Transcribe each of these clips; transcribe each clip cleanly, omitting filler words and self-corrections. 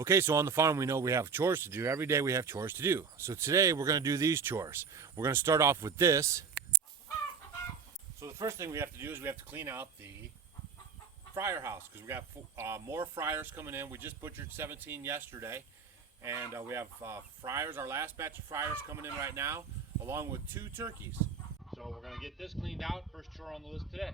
Okay, so on the farm we know we have chores to do. Every day we have chores to do. So today we're going to do these chores. We're going to start off with this. So the first thing we have to do is we have to clean out the fryer house because we got more fryers coming in. We just butchered 17 yesterday, and we have fryers, our last batch of fryers coming in right now, along with 2 turkeys. So we're going to get this cleaned out. First chore on the list today.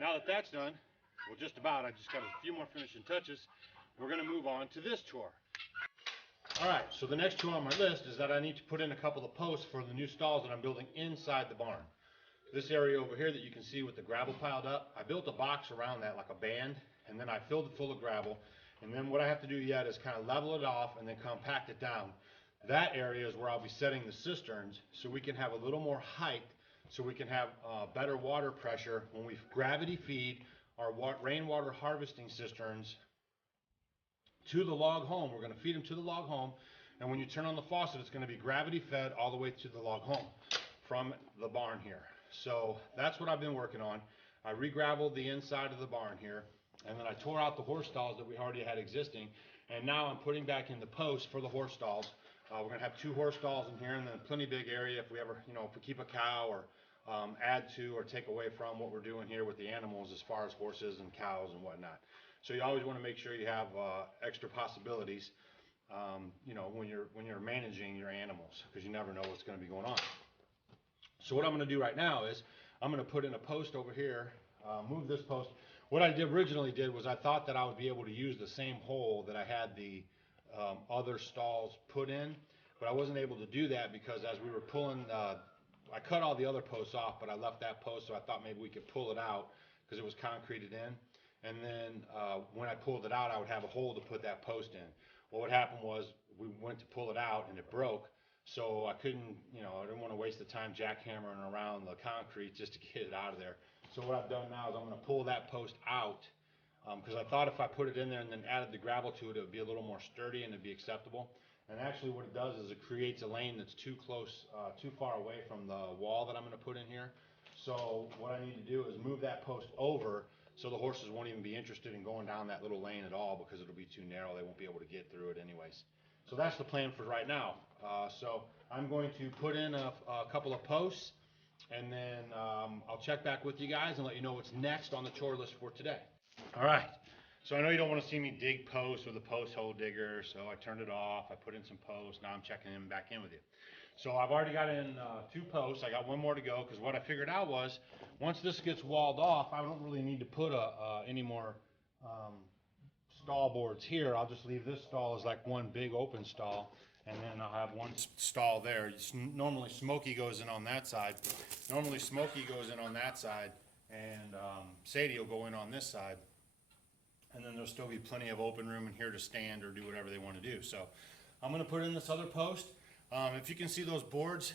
Now that that's done, well, just about, I just got a few more finishing touches. We're going to move on to this chore. Alright, so the next chore on my list is that I need to put in a couple of posts for the new stalls that I'm building inside the barn. This area over here that you can see with the gravel piled up, I built a box around that like a band, and then I filled it full of gravel. And then what I have to do yet is kind of level it off and then compact it down. That area is where I'll be setting the cisterns so we can have a little more height, so we can have better water pressure when we gravity feed our rainwater harvesting cisterns to the log home. We're going to feed them to the log home, and when you turn on the faucet, it's going to be gravity fed all the way to the log home from the barn here. So that's what I've been working on. I re-graveled the inside of the barn here, and then I tore out the horse stalls that we already had existing, and now I'm putting back in the posts for the horse stalls. We're going to have 2 horse stalls in here, and then a plenty big area if we ever, if we keep a cow or add to or take away from what we're doing here with the animals as far as horses and cows and whatnot. So you always want to make sure you have extra possibilities, when you're managing your animals, because you never know what's going to be going on. So what I'm going to do right now is I'm going to put in a post over here, move this post. What I originally did was I thought that I would be able to use the same hole that I had the other stalls put in, but I wasn't able to do that because as we were pulling, I cut all the other posts off, but I left that post, so I thought maybe we could pull it out because it was concreted in. And then when I pulled it out, I would have a hole to put that post in. Well, what happened was we went to pull it out and it broke. So I couldn't, I didn't want to waste the time jackhammering around the concrete just to get it out of there. So what I've done now is I'm going to pull that post out because I thought if I put it in there and then added the gravel to it, it would be a little more sturdy and it'd be acceptable. And actually what it does is it creates a lane that's too close, too far away from the wall that I'm going to put in here. So what I need to do is move that post over so the horses won't even be interested in going down that little lane at all because it'll be too narrow. They won't be able to get through it anyways. So that's the plan for right now. So I'm going to put in a couple of posts and then I'll check back with you guys and let you know what's next on the chore list for today. All right. So I know you don't want to see me dig posts with a post hole digger, so I turned it off. I put in some posts. Now I'm checking them back in with you. So I've already got in 2 posts. I got one more to go because what I figured out was once this gets walled off, I don't really need to put any more stall boards here. I'll just leave this stall as like one big open stall, and then I'll have one stall there. Normally Smokey goes in on that side. Normally Smokey goes in on that side, and Sadie will go in on this side. And then there'll still be plenty of open room in here to stand or do whatever they want to do. So I'm going to put in this other post. If you can see those boards,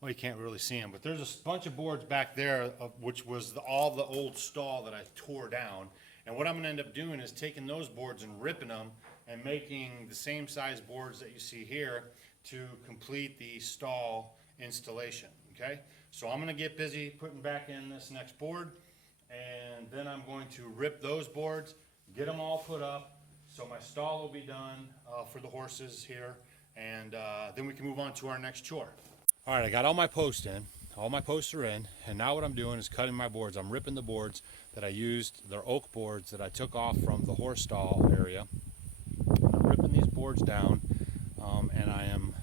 well, you can't really see them, but there's a bunch of boards back there, which was all the old stall that I tore down. And what I'm going to end up doing is taking those boards and ripping them and making the same size boards that you see here to complete the stall installation. Okay, so I'm going to get busy putting back in this next board. And then I'm going to rip those boards, get them all put up, so my stall will be done for the horses here, and then we can move on to our next chore. All right, I got all my posts in. All my posts are in, and now what I'm doing is cutting my boards. I'm ripping the boards that I used. They're oak boards that I took off from the horse stall area. I'm ripping these boards down, and I am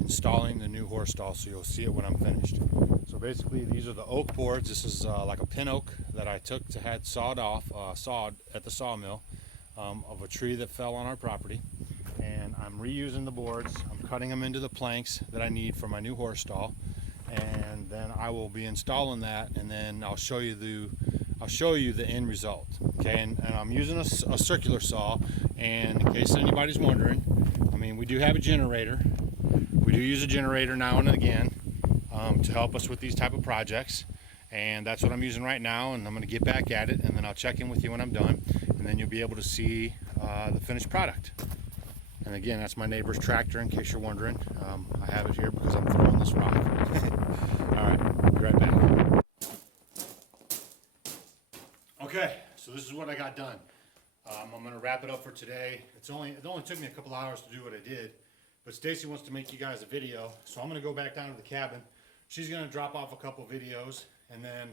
installing the new horse stall, so you'll see it when I'm finished. So basically these are the oak boards. This is like a pin oak that I took to had sawed at the sawmill of a tree that fell on our property, and I'm reusing the boards. I'm cutting them into the planks that I need for my new horse stall, and then I will be installing that, and then I'll show you the end result. Okay, and I'm using a circular saw, and in case anybody's wondering, I mean, we do have a generator. We do use a generator now and again to help us with these type of projects, and that's what I'm using right now, and I'm going to get back at it, and then I'll check in with you when I'm done, and then you'll be able to see the finished product. And again, that's my neighbor's tractor, in case you're wondering. I have it here because I'm throwing this rock. All right, be right back. Okay, so this is what I got done. I'm going to wrap it up for today. It only took me a couple hours to do what I did, but Stacy wants to make you guys a video, so I'm going to go back down to the cabin. She's going to drop off a couple videos, and then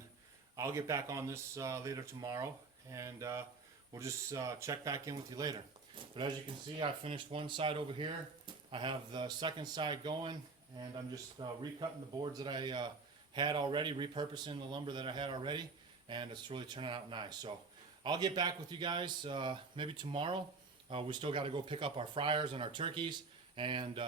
I'll get back on this later tomorrow, and we'll just check back in with you later. But as you can see, I finished one side over here. I have the second side going, and I'm just recutting the boards that I had already, repurposing the lumber that I had already, and it's really turning out nice. So I'll get back with you guys maybe tomorrow. We still got to go pick up our fryers and our turkeys, and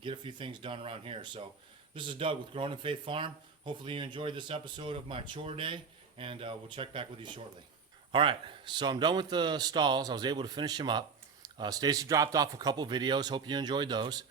get a few things done around here. So this is Doug with Growing in Faith Farm. Hopefully you enjoyed this episode of my chore day, and we'll check back with you shortly. All right, so I'm done with the stalls. I was able to finish them up. Stacy dropped off a couple videos. Hope you enjoyed those.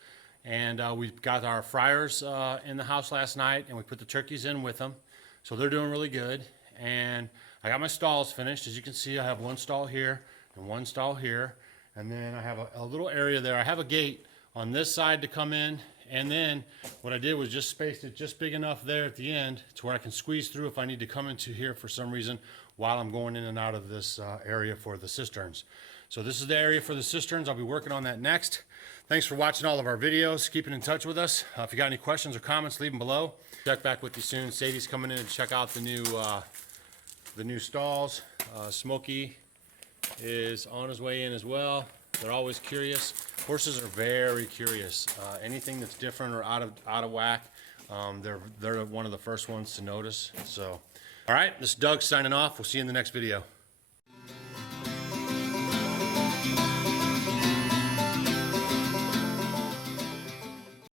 And we got our fryers in the house last night, and we put the turkeys in with them. So they're doing really good. And I got my stalls finished. As you can see, I have one stall here and one stall here. And then I have a little area there. I have a gate on this side to come in. And then what I did was just spaced it just big enough there at the end to where I can squeeze through if I need to come into here for some reason while I'm going in and out of this area for the cisterns. So this is the area for the cisterns. I'll be working on that next. Thanks for watching all of our videos, keeping in touch with us. If you got any questions or comments, leave them below. Check back with you soon. Sadie's coming in to check out the new stalls. Smokey is on his way in as well. They're always curious. Horses are very curious. Anything that's different or out of whack, they're one of the first ones to notice. So, all right, this is Doug signing off. We'll see you in the next video.